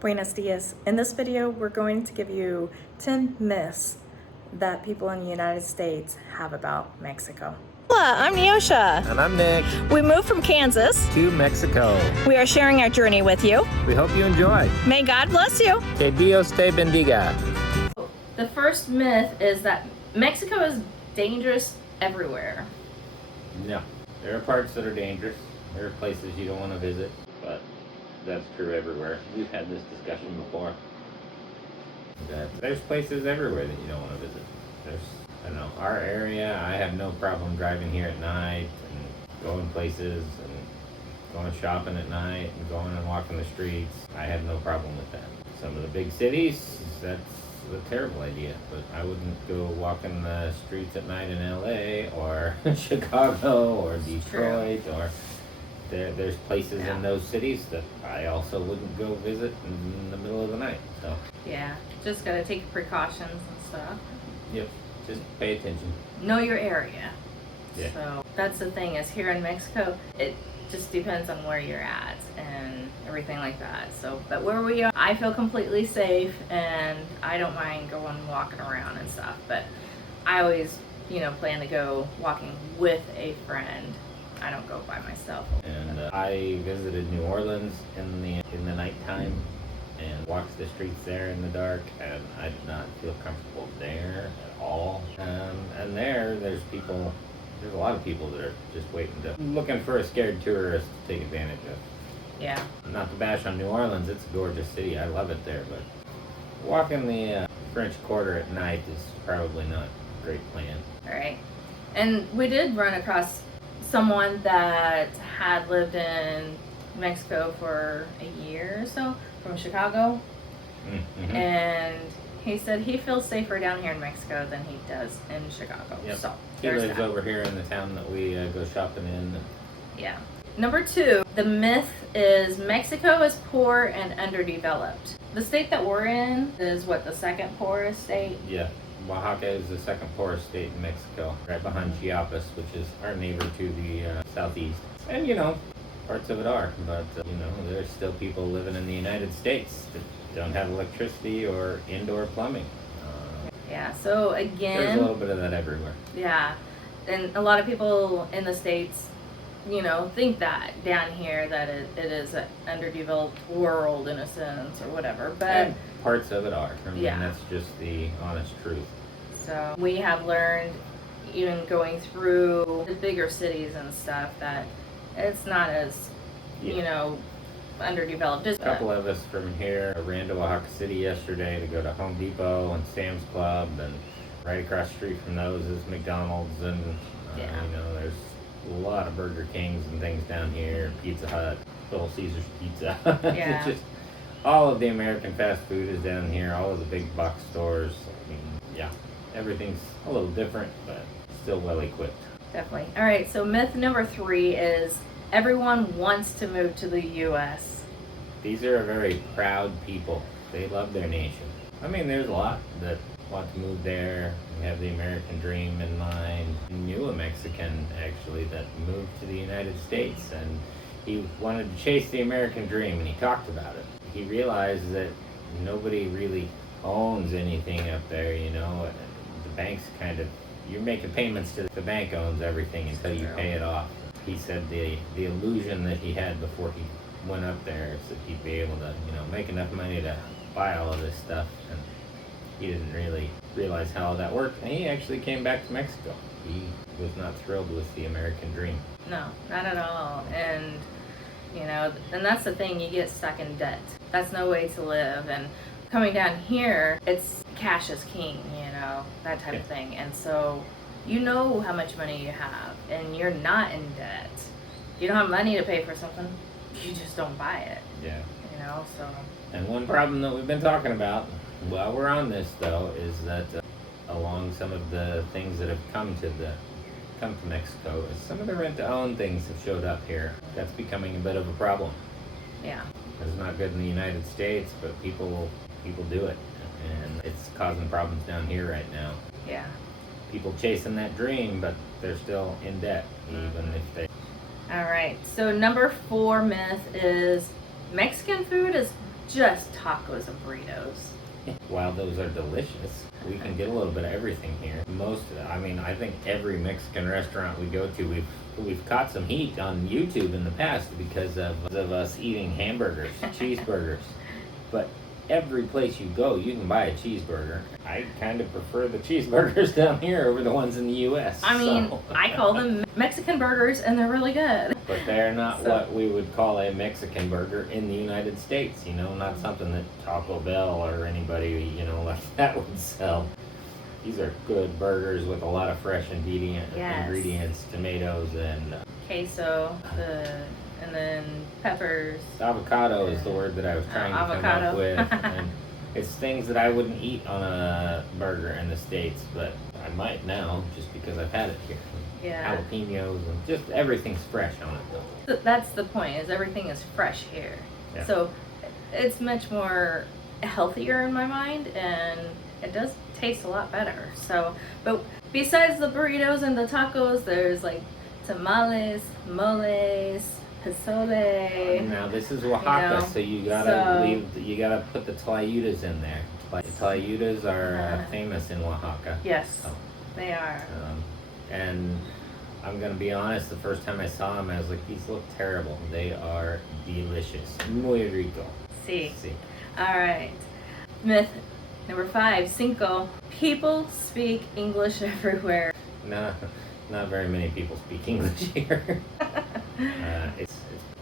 Buenos dias. In this video, we're going to give you 10 myths that people in the United States have about Mexico. Hola, I'm Neosha. And I'm Nick. We moved from Kansas To Mexico. We are sharing our journey with you. We hope you enjoy. May God bless you. Que Dios te bendiga. The first myth is that Mexico is dangerous everywhere. No. There are parts that are dangerous. There are places you don't want to visit, but that's true everywhere. We've had this discussion before. There's places everywhere that you don't want to visit. I don't know, our area, I have no problem driving here at night and going places and going shopping at night and going and walking the streets. I have no problem with that. Some of the big cities, that's a terrible idea, but I wouldn't go walking the streets at night in LA or Chicago or Detroit or there's places in those cities that I also wouldn't go visit in the middle of the night. So yeah, just gotta take precautions and stuff. Yep, just pay attention. Know your area. Yeah. So that's the thing is here in Mexico, it just depends on where you're at and everything like that. So, but where we are, I feel completely safe and I don't mind going walking around and stuff. But I always, plan to go walking with a friend. I don't go by myself. And I visited New Orleans in the nighttime and walked the streets there in the dark, and I did not feel comfortable there at all. And there's a lot of people that are just looking for a scared tourist to take advantage of. Yeah. Not to bash on New Orleans, it's a gorgeous city. I love it there, but walking the French Quarter at night is probably not a great plan. All right. And we did run across someone that had lived in Mexico for a year or so from Chicago. Mm-hmm. And he said he feels safer down here in Mexico than he does in Chicago. Yep. So He lives over here in the town that we go shopping in. Yeah. Number 2, the myth is Mexico is poor and underdeveloped. The state that we're in is the second poorest state? Yeah. Oaxaca is the second poorest state in Mexico, right behind Chiapas, which is our neighbor to the southeast. And parts of it are, but there's still people living in the United States that don't have electricity or indoor plumbing. Yeah, so again, there's a little bit of that everywhere. Yeah, and a lot of people in the States, think that down here that it is an underdeveloped world in a sense or whatever, but And parts of it are. Yeah. That's just the honest truth. So we have learned, even going through the bigger cities and stuff, that it's not as, underdeveloped. A couple of us from here ran to Oaxaca City yesterday to go to Home Depot and Sam's Club, and right across the street from those is McDonald's, and there's a lot of Burger Kings and things down here, Pizza Hut, Little Caesar's Pizza. Yeah. It's just all of the American fast food is down here, all of the big box stores. Everything's a little different, but still well equipped. Definitely. All right, so myth number 3 is everyone wants to move to the U.S. These are a very proud people. They love their nation. There's a lot that want to move there and have the American dream in mind. I knew a Mexican, actually, that moved to the United States, and he wanted to chase the American dream, and he talked about it. He realized that nobody really owns anything up there, The bank's you're making payments to the bank owns everything until you pay it off. He said the illusion that he had before he went up there is that he'd be able to, make enough money to buy all of this stuff, and he didn't really realize how that worked, and he actually came back to Mexico. He was not thrilled with the American dream. No, not at all. And, and that's the thing, you get stuck in debt. That's no way to live. And coming down here, it's cash is king, that type of thing. And so how much money you have, and you're not in debt. You don't have money to pay for something, you just don't buy it. Yeah. So. And one problem that we've been talking about while we're on this, though, is that along some of the things that have come to Mexico, is some of the rent-to-own things have showed up here. That's becoming a bit of a problem. Yeah. It's not good in the United States, but people do it, and it's causing problems down here right now. Yeah. People chasing that dream, but they're still in debt, even if they... All right, so number 4 myth is Mexican food is just tacos and burritos. While those are delicious, we can get a little bit of everything here. I think every Mexican restaurant we go to, we've caught some heat on YouTube in the past because of us eating hamburgers, cheeseburgers. But every place you go, you can buy a cheeseburger. I kind of prefer the cheeseburgers down here over the ones in the U.S. I mean, I call them Mexican burgers, and they're really good. But they're not what we would call a Mexican burger in the United States, not something that Taco Bell or anybody, like that would sell. These are good burgers with a lot of fresh ingredients, tomatoes and queso, and then peppers. Avocado is the word that I was trying to come up with. And it's things that I wouldn't eat on a burger in the States, but I might now just because I've had it here. Yeah. Jalapenos and just everything's fresh on it though. That's the point, is everything is fresh here. Yeah. So it's much more healthier in my mind, and it does taste a lot better. So, but besides the burritos and the tacos, there's like tamales, moles, pozole. Now this is Oaxaca, so you gotta put the tlayudas in there. The tlayudas are famous in Oaxaca. Yes, so, they are. And I'm gonna be honest, the first time I saw them, I was like, these look terrible. They are delicious. Muy rico. Sí. All right. Myth number 5, cinco. People speak English everywhere. No, not very many people speak English here. It's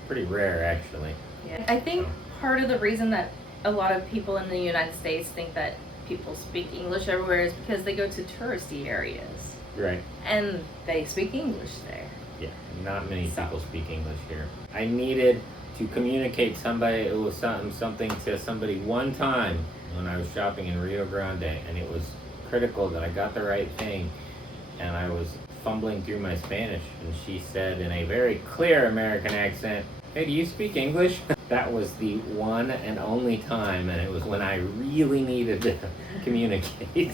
pretty rare, actually. Yeah. I think part of the reason that a lot of people in the United States think that people speak English everywhere is because they go to touristy areas. Right. And they speak English there. Yeah, not many people speak English here. I needed to communicate something to somebody one time when I was shopping in Rio Grande, and it was critical that I got the right thing, and I was fumbling through my Spanish, and she said in a very clear American accent, "Hey, do you speak English?" That was the one and only time, and it was when I really needed to communicate.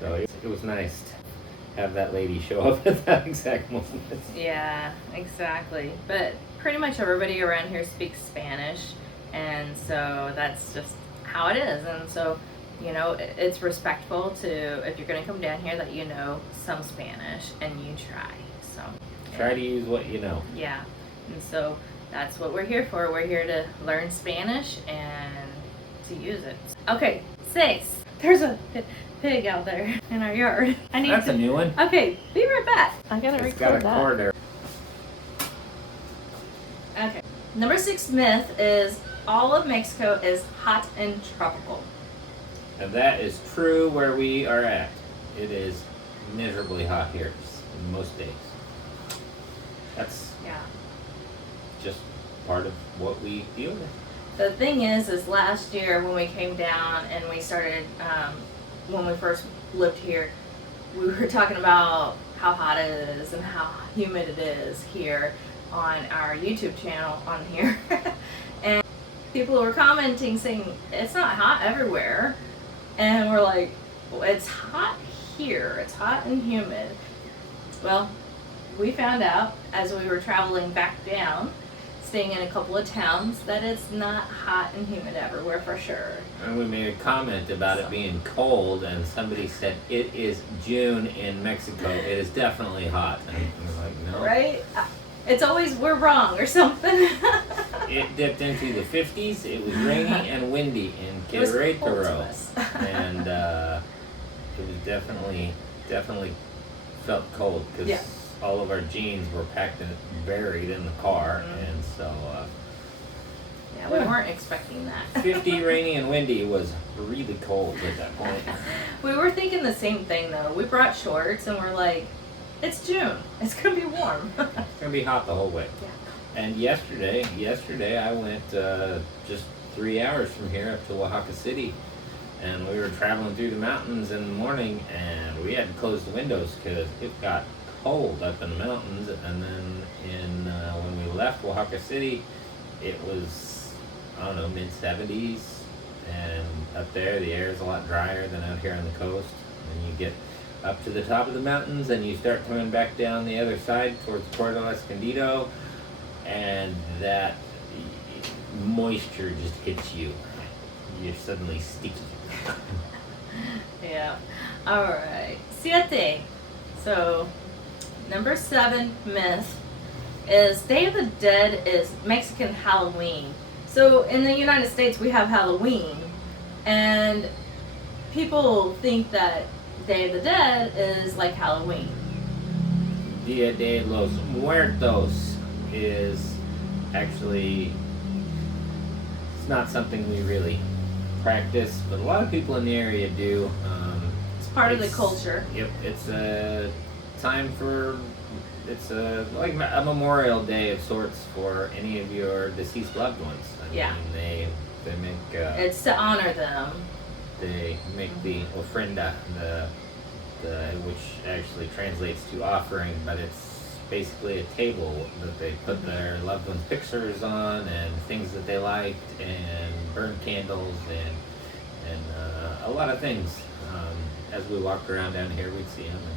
So it was nice to have that lady show up at that exact moment. Yeah, exactly. But pretty much everybody around here speaks Spanish, and so that's just how it is. And so, it's respectful to, if you're going to come down here, that you know some Spanish and you try. So try to use what you know. Yeah, and so that's what we're here for. We're here to learn Spanish and to use it. Okay, 6. There's a pig out there in our yard. That's a new one. Okay, be right back. I gotta It's got record a that. cord there. Okay. Number 6 myth is all of Mexico is hot and tropical. And that is true where we are at. It is miserably hot here most days. That's just part of what we deal with. The thing is last year when we came down and we started, when we first lived here, we were talking about how hot it is and how humid it is here on our YouTube channel on here. And people were commenting saying, it's not hot everywhere. And we're like, well, it's hot here. It's hot and humid. Well, we found out as we were traveling back down, staying in a couple of towns, that it's not hot and humid everywhere for sure. And we made a comment about it being cold, and somebody said, it is June in Mexico. It is definitely hot. And we're like, no. Right? It's always, we're wrong or something. It dipped into the 50s. It was rainy and windy in Querétaro. And it was definitely felt cold because all of our jeans were packed and buried in the car. And so we weren't expecting that. 50, rainy and windy was really cold at that point. We were thinking the same thing though. We brought shorts and we're like, it's June. It's gonna be warm. It's gonna be hot the whole way. Yeah. And yesterday I went just 3 hours from here up to Oaxaca City, and we were traveling through the mountains in the morning, and we had to close the windows because it got cold up in the mountains. And then when we left Oaxaca City, it was, I don't know, mid-70s, and up there the air is a lot drier than out here on the coast. And you get up to the top of the mountains and you start coming back down the other side towards Puerto Escondido, and that moisture just hits you. You're suddenly sticky. Yeah. All right. Siete. So, number 7 myth is Day of the Dead is Mexican Halloween. So, in the United States, we have Halloween, and people think that Day of the Dead is like Halloween. Dia de los Muertos is actually, it's not something we really practice, but a lot of people in the area do. It's part of the culture. Yep, it's a time for, it's like a memorial day of sorts for any of your deceased loved ones. I Yeah. mean, they make It's to honor them. they make the ofrenda, the which actually translates to offering, but it's basically a table that they put their loved ones' pictures on and things that they liked, and burn candles and a lot of things. As we walked around down here, we'd see them. And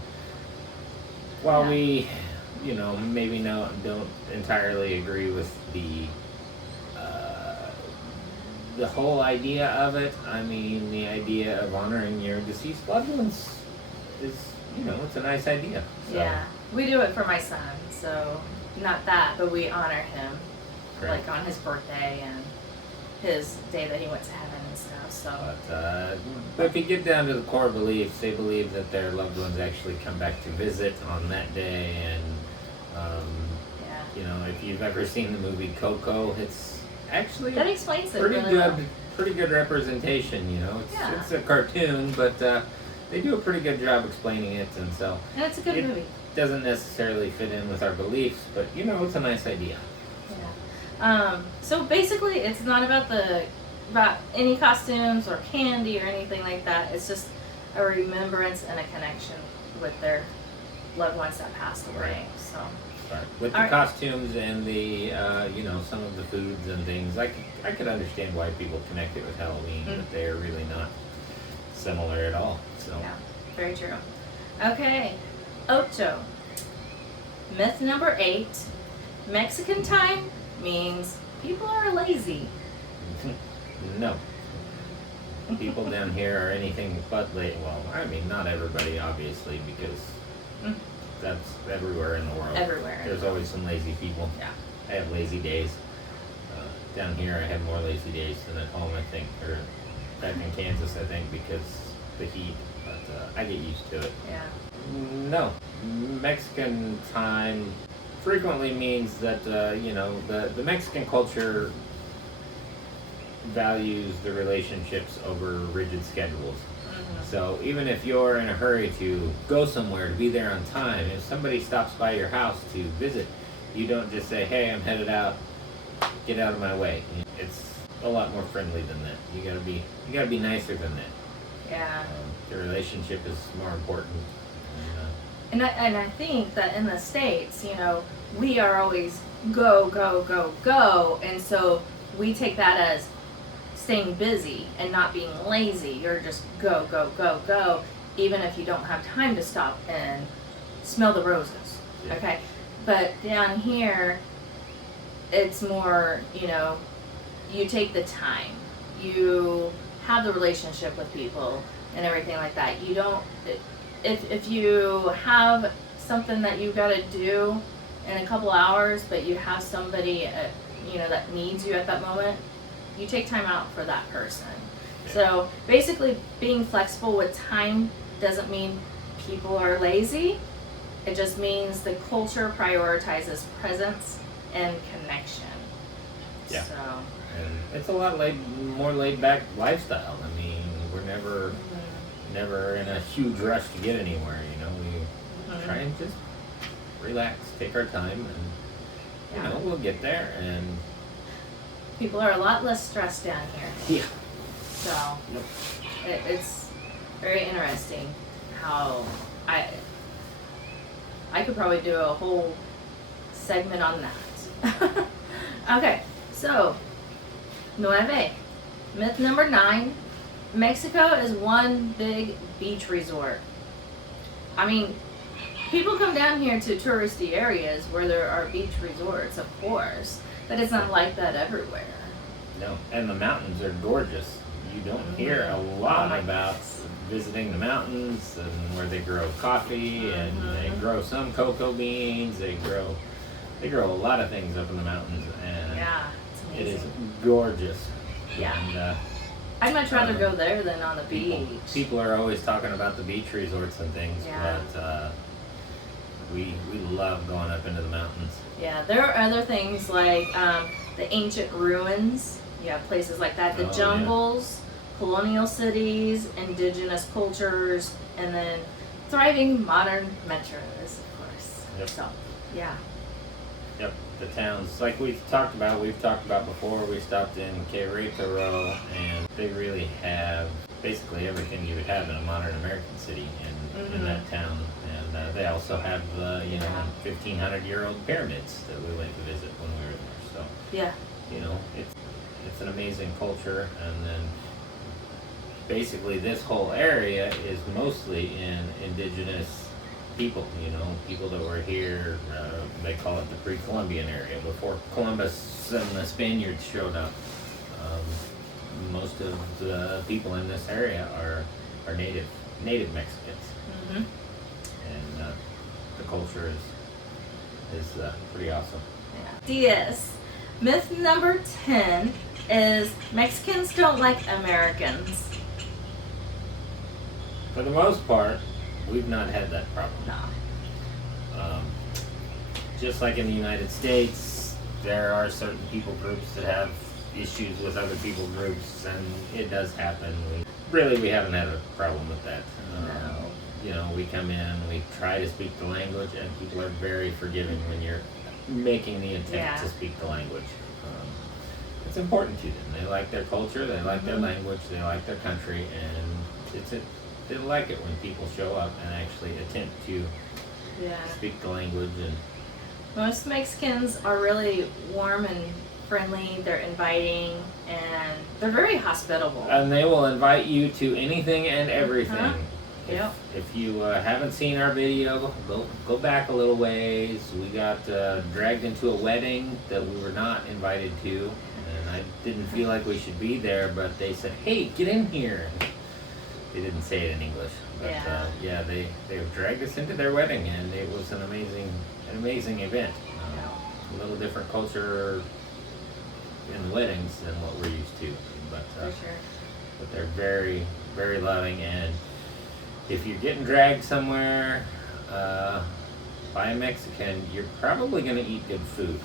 while Yeah. we, maybe don't entirely agree with the whole idea of it. I mean, the idea of honoring your deceased loved ones is, it's a nice idea. So, Yeah. We do it for my son, so not that, but we honor him, Correct. like on his birthday and his day that he went to heaven and stuff. So But if you get down to the core beliefs, they believe that their loved ones actually come back to visit on that day. And, yeah, if you've ever seen the movie Coco, it's actually that explains it pretty really good, well. pretty good representation. Yeah. It's a cartoon, but they do a pretty good job explaining it, and so And it's a good it movie. doesn't necessarily fit in with our beliefs, but it's a nice idea. Yeah. So basically, it's not about any costumes or candy or anything like that. It's just a remembrance and a connection with their loved ones that passed away. So But with the Alright. costumes and the some of the foods and things, I could understand why people connect it with Halloween, but they are really not similar at all. So yeah, very true. Okay, ocho. Myth number 8: Mexican time means people are lazy. no. People down here are anything but late. Well, I mean, not everybody, obviously, because Mm. that's everywhere in the world. Everywhere. There's always some lazy people. Yeah. I have lazy days. Down here, I have more lazy days than at home, I think, or back in Kansas, I think, because the heat. But I get used to it. Yeah. No, Mexican time frequently means that the Mexican culture values the relationships over rigid schedules. So even if you're in a hurry to go somewhere, to be there on time, if somebody stops by your house to visit, you don't just say, "Hey, I'm headed out. Get out of my way." It's a lot more friendly than that. You gotta be nicer than that. Yeah. The relationship is more important. And I think that in the States, we are always go, go, go, go. And so we take that as staying busy and not being lazy. You're just go, go, go, go, even if you don't have time to stop and smell the roses. Yeah. Okay? But down here, it's more, you take the time. You have the relationship with people and everything like that. You don't, if you have something that you got to do in a couple hours, but you have somebody, that needs you at that moment, you take time out for that person. Yeah. So basically, being flexible with time doesn't mean people are lazy. It just means the culture prioritizes presence and connection. Yeah. So, And it's a lot more laid back lifestyle. I mean, we're never in a huge rush to get anywhere. We try and just relax, take our time, and we'll get there. And people are a lot less stressed down here. yeah, So it's very interesting how I could probably do a whole segment on that. Okay, so 9. Myth number 9: Mexico is one big beach resort. I mean, people come down here to touristy areas where there are beach resorts, of course, but it's not like that everywhere. No, and the mountains are gorgeous. You don't hear a lot about visiting the mountains and where they grow coffee and they grow some cocoa beans. They grow a lot of things up in the mountains, and Yeah, it's it amazing. is gorgeous. Yeah. And, I'd much rather go there than on the beach. people are always talking about the beach resorts and things, Yeah. but we love going up into the mountains. Yeah, there are other things like the ancient ruins. You have places like that, the Oh, yeah. jungles, colonial cities, indigenous cultures, and then thriving modern metros, of course. Yep. So, yeah. Yep, the towns like we've talked about before. We stopped in Querétaro, and they really have basically everything you would have in a modern American city in that town. And they also have the 1,500-year-old pyramids that we went to visit when we were there. So Yeah. it's an amazing culture. And then basically this whole area is mostly in indigenous people, people that were here. They call it the pre-Columbian area, before Columbus and the Spaniards showed up. Most of the people in this area are native Mexicans, Mm-hmm. and the culture is pretty awesome. Yeah. DS. Myth number 10 is Mexicans don't like Americans. For the most part, we've not had that problem. No. Just like in the United States, there are certain people groups that have issues with other people groups, and it does happen. We haven't had a problem with that. No. We come in, we try to speak the language, and people are very forgiving when you're making the attempt Yeah. to speak the language. It's important to them. They like their culture, they like their language, they like their country, and they like it when people show up and actually attempt to Yeah. speak the language. And Most Mexicans are really warm and friendly. They're inviting and they're very hospitable. they will invite you to anything and everything. Uh-huh. Yep. If you haven't seen our video, go back a little ways. We got dragged into a wedding that we were not invited to, and I didn't feel like we should be there, but they said, "Hey, get in here." They didn't say it in English, but they dragged us into their wedding, and it was an amazing event. A little different culture in the weddings than what we're used to, but For sure. but they're very, very loving. And if you're getting dragged somewhere by a Mexican, you're probably going to eat good food.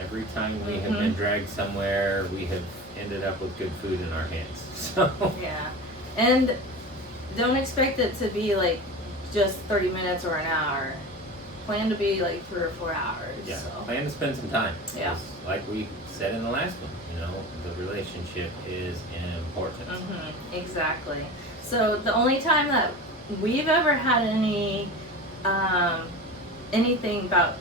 Every time we have been dragged somewhere, we have ended up with good food in our hands. So Yeah. And don't expect it to be like just 30 minutes or an hour. Plan to be like 3 or 4 hours. yeah, So. plan to spend some time. Yeah. 'Cause like we said in the last one, the relationship is important. Exactly. So the only time that we've ever had anything about,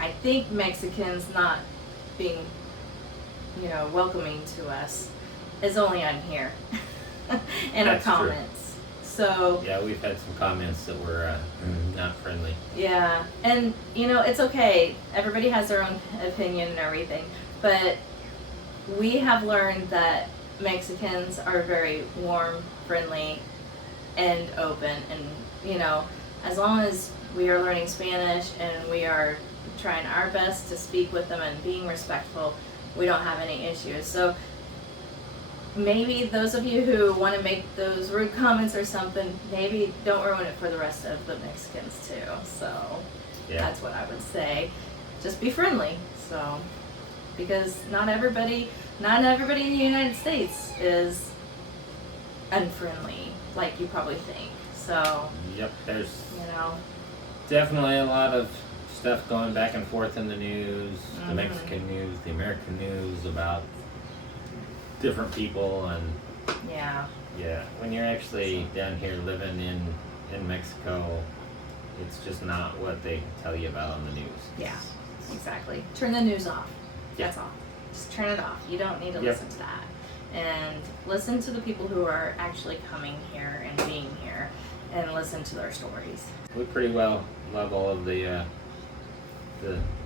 I think, Mexicans not being, welcoming to us is only on here in our That's true. comments. So Yeah, we've had some comments that were not friendly. yeah, and it's okay. Everybody has their own opinion and everything, but we have learned that Mexicans are very warm, friendly, and open. And as long as we are learning Spanish and we are trying our best to speak with them and being respectful, we don't have any issues. So maybe those of you who want to make those rude comments or something, maybe don't ruin it for the rest of the Mexicans too. So Yeah. that's what I would say. Just be friendly. So because not everybody in the United States is unfriendly like you probably think. So Yep, there's you know, definitely a lot of stuff going back and forth in the news, the Mhm. Mexican news, the American news, about different people. And yeah, yeah, when you're actually down here living in Mexico, it's just not what they tell you about on the news. yeah, exactly. Turn the news off. Yeah. That's all. Just turn it off. You don't need to Yep. listen to that. And listen to the people who are actually coming here and being here, and listen to their stories. We pretty well love all of the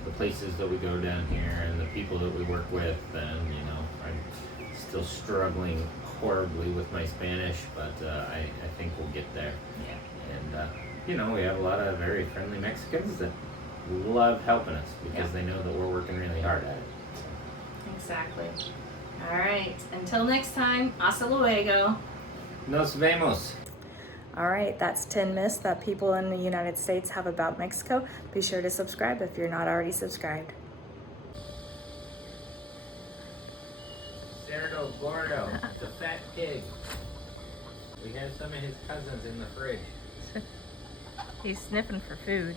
the places that we go down here and the people that we work with. And I'm still struggling horribly with my Spanish, but I think we'll get there. Yeah. And we have a lot of very friendly Mexicans that love helping us because they know that we're working really hard at it. Exactly. All right. Until next time, hasta luego. Nos vemos. All right, that's 10 myths that people in the United States have about Mexico. Be sure to subscribe if you're not already subscribed. Cerdo Gordo, the fat pig. We have some of his cousins in the fridge. He's sniffing for food.